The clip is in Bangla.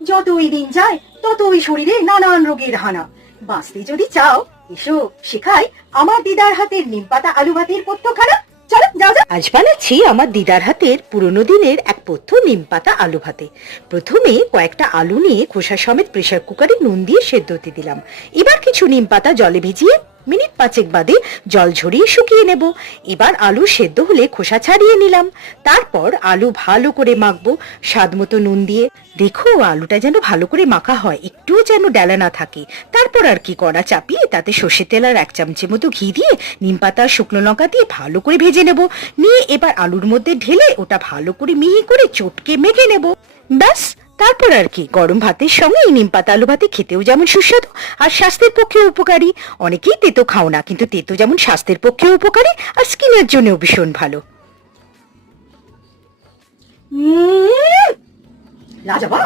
যতই দিন যায় ততই শরীরে নানান রোগের হানা। বাঁচতে যদি চাও এসো শেখাই আমার দিদার হাতের নিমপাতা আলু ভাতের পথ্যখানা। চলো যাও যাও। আজ বানাচ্ছি আমার দিদার হাতের পুরনো দিনের এক পথ্য নিমপাতা আলু ভাতে। প্রথমে কয়েকটা আলু নিয়ে খোসা সমেত প্রেসার কুকারে নুন দিয়ে সেদ্ধ হতে দিলাম। এবার কিছু নিমপাতা জলে ভিজিয়ে মিনিট 5 বাদে জল ঝরিয়ে শুকিয়ে নেব। এবার আলু সেদ্ধ হলে খোসা ছাড়িয়ে নিলাম। তারপর আলু ভালো করে মাখবো স্বাদ মতো নুন দিয়ে। দেখো আলুটা যেন ভালো করে মাখা হয়, একটুও যেন ডালা না থাকে। তারপর আর কি, কড়া চাপিয়ে তাতে সর্ষের তেল আর 1 চামচের মতো ঘি দিয়ে নিমপাতা শুকনো লঙ্কা দিয়ে ভালো করে ভেজে নেব। নিয়ে এবার আলুর মধ্যে ঢেলে ওটা ভালো করে মিহি করে চটকে মেখে নেব। ব্যাস, তারপর আর কি, গরম ভাতের সঙ্গে এই নিমপাতা আলু ভাতে খেতেও যেমন সুস্বাদু আর স্বাস্থ্যের পক্ষে উপকারী। অনেকেই তেতো খাও না, কিন্তু তেতো যেমন স্বাস্থ্যের পক্ষে উপকারী আর স্কিনের জন্যও ভীষণ ভালো। লাজবাব।